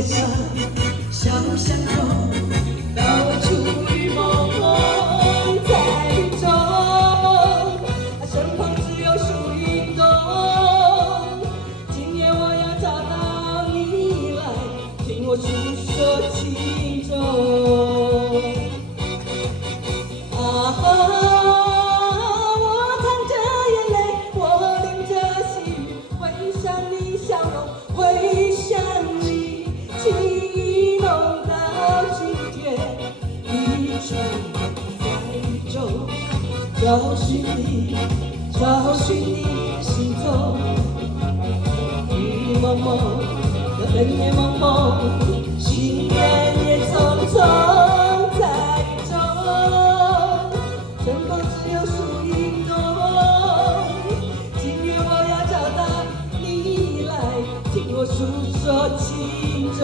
街上，小路巷口，到处雨蒙蒙在雨中，身旁只有树云动。今夜我要找到你来，听我诉说情衷。啊哈！我淌着眼泪，我淋着细雨，回想你笑容，回想你情意浓到心间，一场在雨中找寻你，找寻你心中。雨蒙蒙，人也蒙蒙，心人也匆匆，在雨中，身旁只有树影动。今夜我要找到你来，听我诉说情衷。